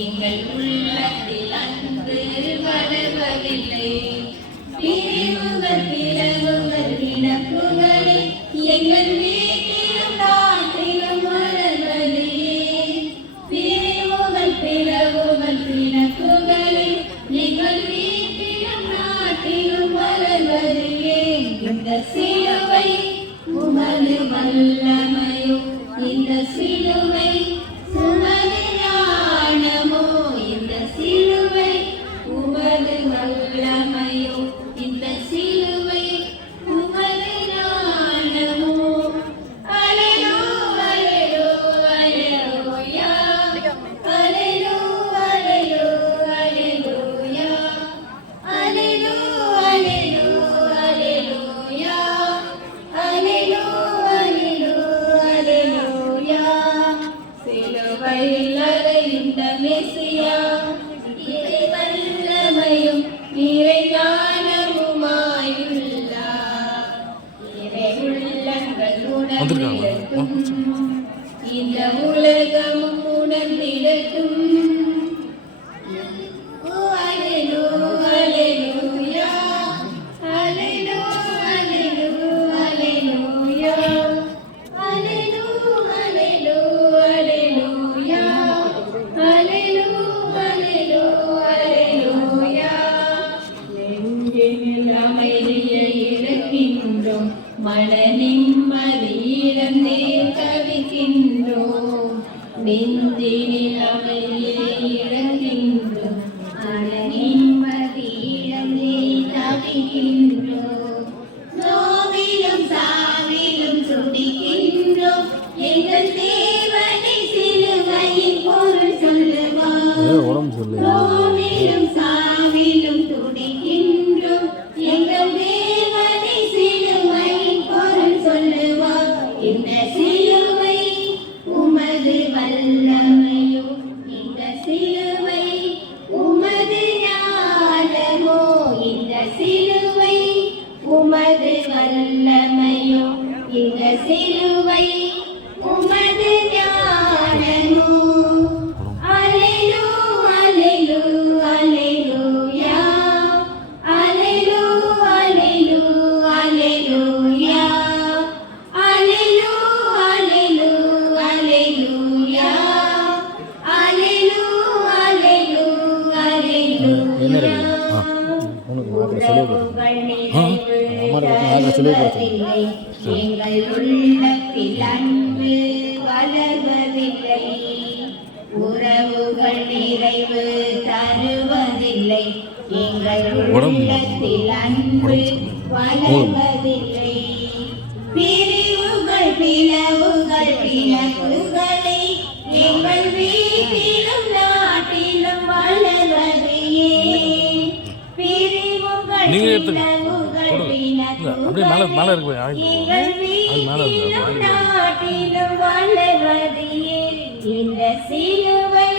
எங்கள் உள்ளத்தில் அன்பு வளர்வதில்லை. பிரிவுகள் பிளவுகள் இனப்புகளே எங்கள் வீட்டிலும் நாட்டிலும் வளர்வதில்லை. பிரிவுகள் பிளவுகள் இனப்புகளே எங்கள் வீட்டிலும் நாட்டிலும் வளர்வதில்லை. இந்த சிலுவை உமது வல்லமையோ, இந்த சிலுவை உமது ஞானமோ, இந்த சிலுவை உமது வல்லமையோ, இந்த சிலுவை உமது ஞானமோ. அல்லேலூயா அல்லேலூயா அல்லேலூயா அல்லேலூயா அல்லேலூயா அல்லேலூயா அல்லேலூயா. சிலுவையில் அறைந்த மெசியா இறை வல்லமையும் இறை ஞானமுமாயுள்ளார். இறை உள்ளங்கள் உணர்ந்திடட்டும், இந்த உலகமும் உணர்ந்திடட்டும். அல்லேலூயா அல்லேலூயா அல்லேலூயா அல்லேலூயா அல்லேலூயா. நெஞ்சினில் அமைதியை இழக்கின்றோம், மன நிம்மதி இழந்தே தவிக்கின்றோம். நெஞ்சினில் அமைதியை இழக்கின்றோம், மன நிம்மதி இழந்தே தவிக்கின்றோம். நோவிலும் சாவிலும் துடிக்கின்றோம், எங்கள் தேவனை சிலுவையின் பொருள் சொல்லுவார். நோவிலும் சாவிலும் துடிக்கின்றோம், எங்கள் தேவனை சிலுவையின் பொருள் சொல்லுவார். இந்த சிலுவை உமது வல்லமையோ, இந்த சிலுவை உமது ஞானமோ, இந்த சிலுவை உமது வல்லமையோ, இந்த சிலுவை உமது ஞானமோ. அல்லேலூயா அல்லேலூயா அல்லேலூயா அல்லேலூயா அல்லேலூயா அல்லேலூயா அல்லேலூயா. எங்கள் உள்ளத்தில் அன்பு வளர்வதில்லை, உறவுகள் நிறைவு தருவதில்லை. எங்கள் உள்ளத்தில் அன்பு வளர்வதில்லை. பிரிவுகள் பிளவுகள் பிணக்குகளை எங்கள் வீட்டிலும் நாட்டிலும் வளர்வதையே. பிரிவுகள் பிளவுகள் பிணக்குகளை எங்கள் வீட்டிலும் நாட்டிலும் வளர்வதையே. இந்த சிலுவை